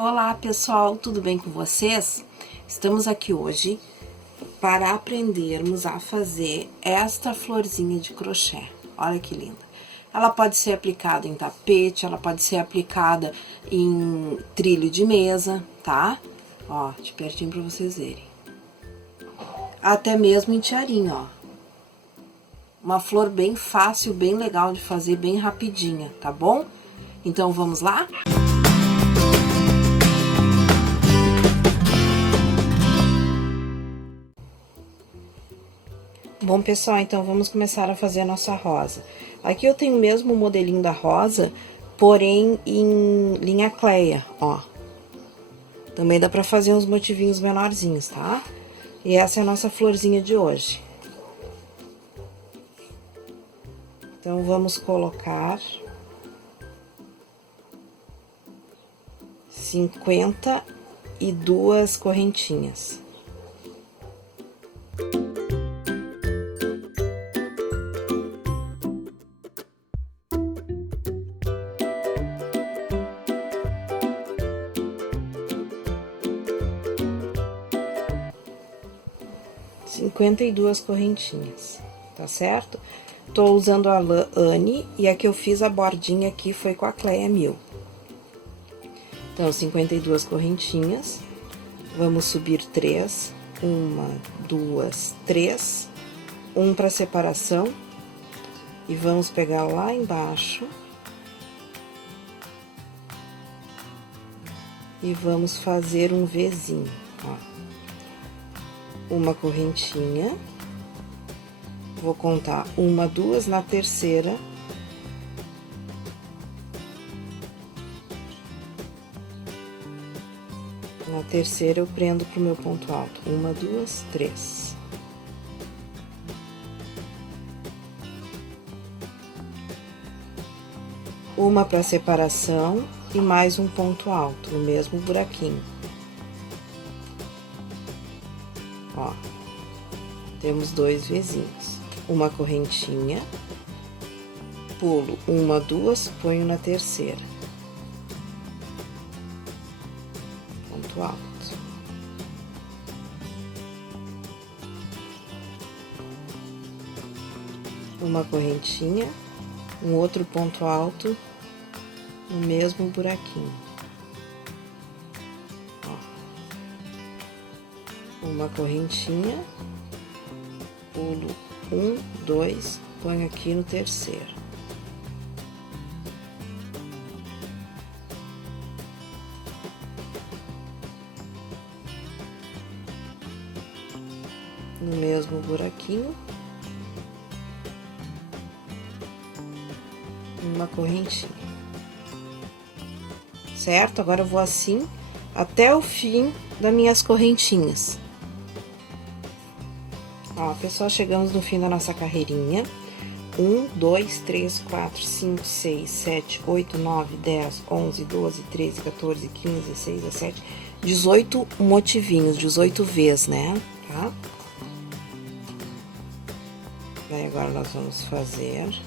Olá pessoal, tudo bem com vocês? Estamos aqui hoje para aprendermos a fazer esta florzinha de crochê. Olha que linda! Ela pode ser aplicada em tapete, ela pode ser aplicada em trilho de mesa, tá? Ó, de pertinho para vocês verem. Até mesmo em tiarinho, ó. Uma flor bem fácil, bem legal de fazer, bem rapidinha, tá bom? Então vamos lá? Bom, pessoal, então vamos começar a fazer a nossa rosa. Aqui eu tenho mesmo o modelinho da rosa, porém em linha cleia, ó. Também dá pra fazer uns motivinhos menorzinhos, tá? E essa é a nossa florzinha de hoje. Então, vamos colocar 52 correntinhas. Correntinhas, tá certo? Tô usando a lã Anne e a que eu fiz a bordinha aqui foi com a Cleia 1000. Então, 52 correntinhas, vamos subir 3, 1, 2, 3, um para separação e vamos pegar lá embaixo e vamos fazer um Vzinho, ó. Uma correntinha, vou contar 1, 2 na terceira. Na terceira eu prendo pro meu ponto alto, 1, 2, 3. Uma para separação e mais um ponto alto, no mesmo buraquinho. Ó, temos 2 Vzinhos, uma correntinha, pulo 1, 2, ponho na terceira, ponto alto. Uma correntinha, um outro ponto alto, no mesmo buraquinho. Uma correntinha, pulo 1, 2, ponho aqui no terceiro. No mesmo buraquinho, uma correntinha. Certo? Agora eu vou assim até o fim das minhas correntinhas. Ó, pessoal, chegamos no fim da nossa carreirinha. 1, 2, 3, 4, 5, 6, 7, 8, 9, 10, 11, 12, 13, 14, 15, 16, 17, 18 motivinhos, 18 vezes, né? Tá? Daí agora nós vamos fazer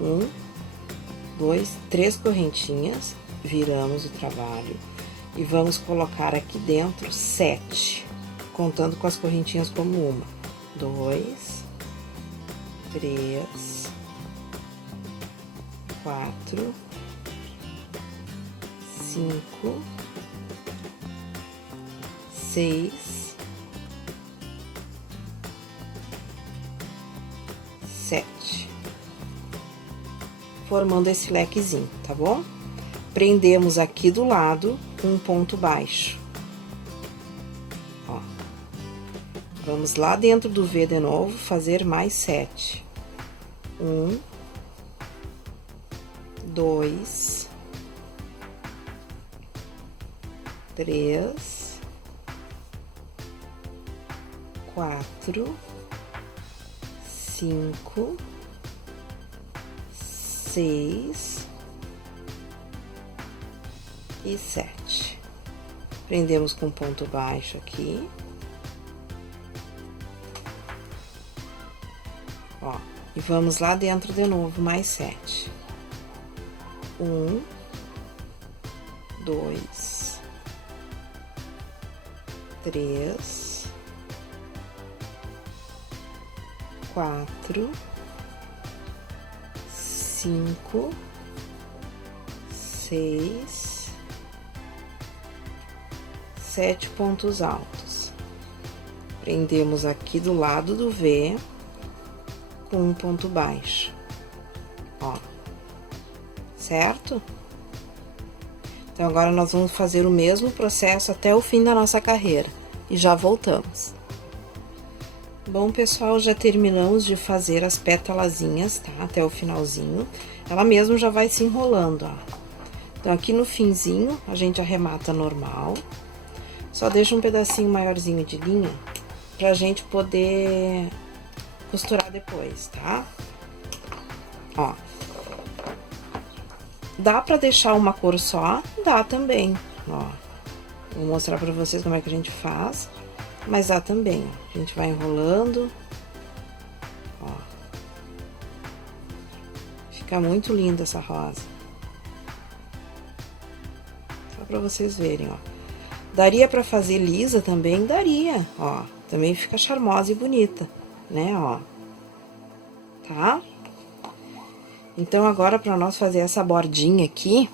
1, 2, 3 correntinhas, viramos o trabalho e vamos colocar aqui dentro 7, contando com as correntinhas como uma. 2, 3, 4, 5, 6, 7, formando esse lequezinho, tá bom? Prendemos aqui do lado um ponto baixo. Ó. Vamos lá dentro do V de novo, fazer mais 7. 1, 2, 3, 4, 5, 6 e 7. Prendemos com ponto baixo aqui. Ó, e vamos lá dentro de novo, mais 7. 1, 2, 3, 4, 5, 6, 7 pontos altos. Prendemos aqui do lado do V com um ponto baixo, ó, certo? Então, agora nós vamos fazer o mesmo processo até o fim da nossa carreira e já voltamos. Bom, pessoal, já terminamos de fazer as pétalazinhas, tá? Até o finalzinho. Ela mesmo já vai se enrolando, ó. Então, aqui no finzinho, a gente arremata normal. Só deixa um pedacinho maiorzinho de linha pra gente poder costurar depois, tá? Ó. Dá pra deixar uma cor só? Dá também, ó. Vou mostrar pra vocês como é que a gente faz. Mas dá também, ó. A gente vai enrolando. Ó. Fica muito linda essa rosa. Só pra vocês verem, ó. Daria pra fazer lisa também? Daria, ó. Também fica charmosa e bonita, né, ó. Tá? Então, agora, pra nós fazer essa bordinha aqui,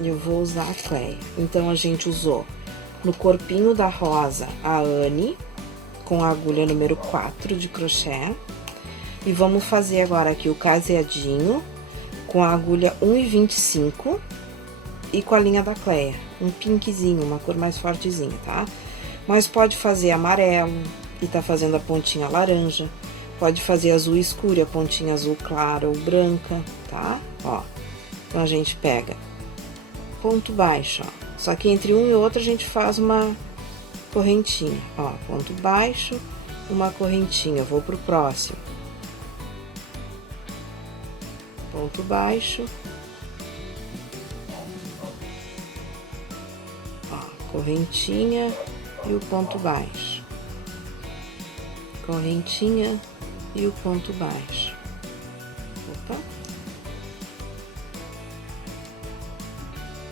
eu vou usar a Cleia. Então, a gente usou no corpinho da rosa a Anne, com a agulha número 4 de crochê. E vamos fazer agora aqui o caseadinho, com a agulha 1,25 e com a linha da Cleia. Um pinkzinho, uma cor mais fortezinha, tá? Mas pode fazer amarelo e tá fazendo a pontinha laranja. Pode fazer azul escuro e a pontinha azul clara ou branca, tá? Ó, então a gente pega ponto baixo, ó. Só que entre um e outro a gente faz uma correntinha, ó. Ponto baixo, uma correntinha. Eu vou pro próximo. Ponto baixo. Ó, correntinha e o ponto baixo. Correntinha e o ponto baixo. Opa.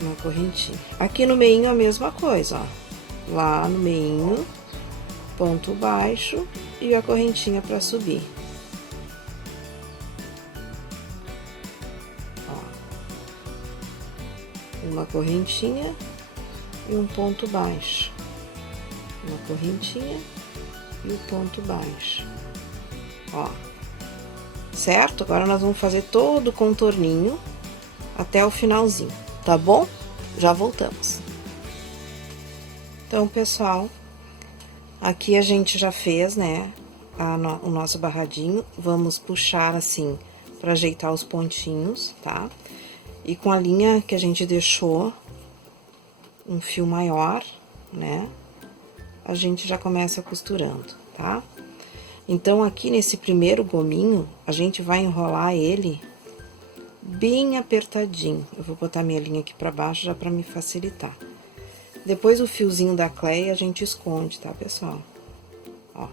Uma correntinha. Aqui no meinho a mesma coisa, ó. Lá no meinho, ponto baixo e a correntinha pra subir. Ó. Uma correntinha e um ponto baixo. Uma correntinha e o ponto baixo. Ó, certo? Agora nós vamos fazer todo o contorninho até o finalzinho, tá bom? Já voltamos. Então, pessoal, aqui a gente já fez, né, o nosso barradinho. Vamos puxar assim pra ajeitar os pontinhos, tá? E com a linha que a gente deixou, um fio maior, né, a gente já começa costurando, tá? Então, aqui nesse primeiro gominho, a gente vai enrolar ele bem apertadinho. Eu vou botar minha linha aqui pra baixo já pra me facilitar. Depois, o fiozinho da Cleia a gente esconde, tá, pessoal? Ó,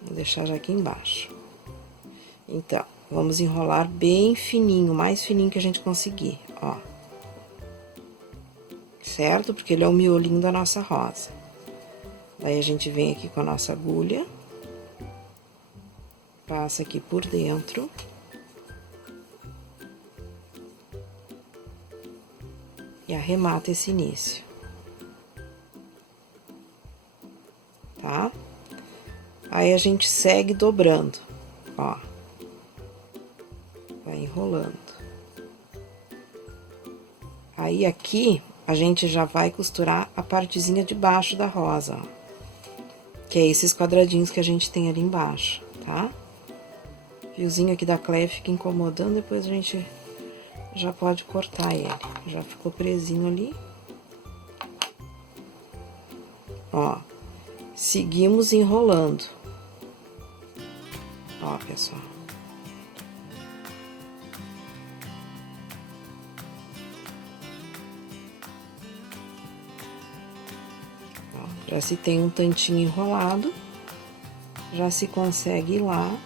vou deixar já aqui embaixo. Então, vamos enrolar bem fininho, o mais fininho que a gente conseguir, ó. Certo? Porque ele é o miolinho da nossa rosa. Daí, a gente vem aqui com a nossa agulha. Passa aqui por dentro. E arremata esse início. Tá? Aí, a gente segue dobrando, ó. Vai enrolando. Aí, aqui, a gente já vai costurar a partezinha de baixo da rosa, ó. Que é esses quadradinhos que a gente tem ali embaixo, tá? Fiozinho aqui da Cleia fica incomodando, depois a gente já pode cortar ele. Já ficou presinho ali. Ó, seguimos enrolando. Ó, pessoal. Ó, já se tem um tantinho enrolado, já se consegue ir lá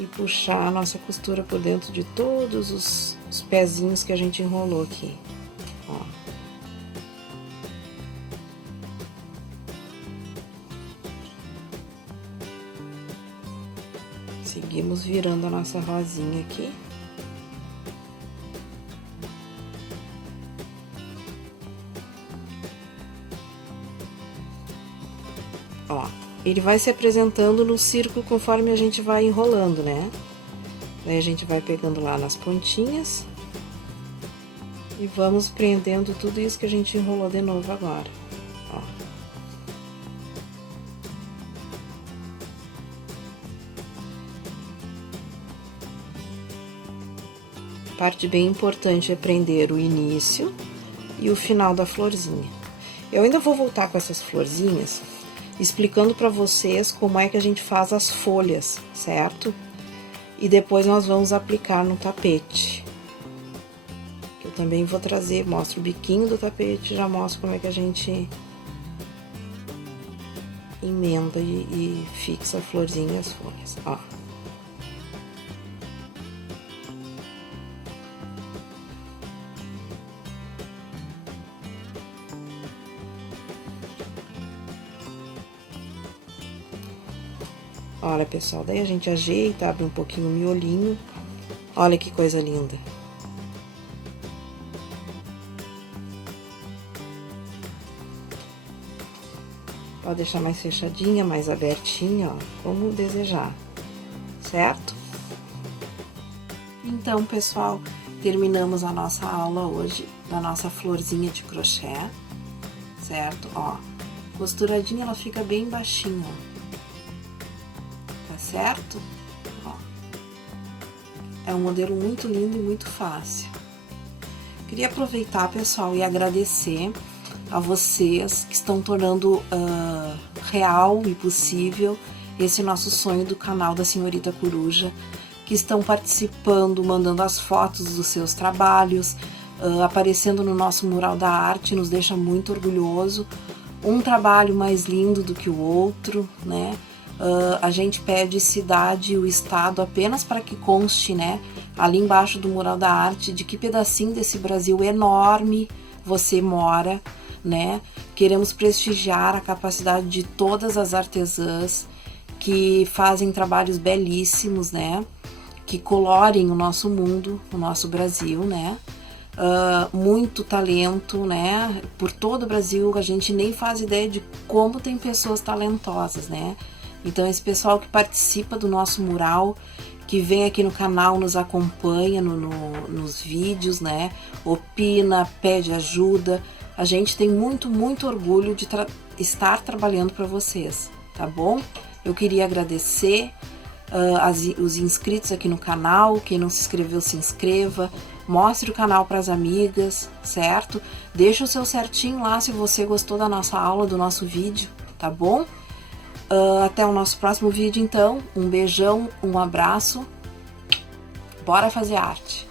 e puxar a nossa costura por dentro de todos os pezinhos que a gente enrolou aqui. ó. Seguimos virando a nossa rosinha aqui. Ó, ele vai se apresentando no círculo conforme a gente vai enrolando, né? Daí a gente vai pegando lá nas pontinhas e vamos prendendo tudo isso que a gente enrolou de novo agora, ó. Parte bem importante é prender o início e o final da florzinha. Eu ainda vou voltar com essas florzinhas explicando para vocês como é que a gente faz as folhas, certo? E depois nós vamos aplicar no tapete. Eu também vou trazer, mostro o biquinho do tapete, já mostro como é que a gente emenda e fixa a florzinha e as folhas, ó. Olha, pessoal, daí a gente ajeita, abre um pouquinho o miolinho. Olha que coisa linda. Pode deixar mais fechadinha, mais abertinha, ó, como desejar, certo? Então, pessoal, terminamos a nossa aula hoje da nossa florzinha de crochê, certo? Ó, costuradinha, ela fica bem baixinha, ó. Certo? Ó. É um modelo muito lindo e muito fácil. Queria aproveitar, pessoal, e agradecer a vocês que estão tornando real e possível esse nosso sonho do canal da Senhorita Coruja, que estão participando, mandando as fotos dos seus trabalhos, aparecendo no nosso mural da arte, nos deixa muito orgulhoso. Um trabalho mais lindo do que o outro, né? A gente pede cidade e o estado apenas para que conste, né, ali embaixo do mural da arte, de que pedacinho desse Brasil enorme você mora, né? Queremos prestigiar a capacidade de todas as artesãs que fazem trabalhos belíssimos, né? Que colorem o nosso mundo, o nosso Brasil, né? Muito talento, né? Por todo o Brasil, a gente nem faz ideia de como tem pessoas talentosas, né? Então, esse pessoal que participa do nosso mural, que vem aqui no canal, nos acompanha nos vídeos, né? Opina, pede ajuda. A gente tem muito, muito orgulho de estar trabalhando para vocês, tá bom? Eu queria agradecer os inscritos aqui no canal. Quem não se inscreveu, se inscreva. Mostre o canal para as amigas, certo? Deixa o seu certinho lá se você gostou da nossa aula, do nosso vídeo, tá bom? Até o nosso próximo vídeo, então. Um beijão, um abraço. Bora fazer arte!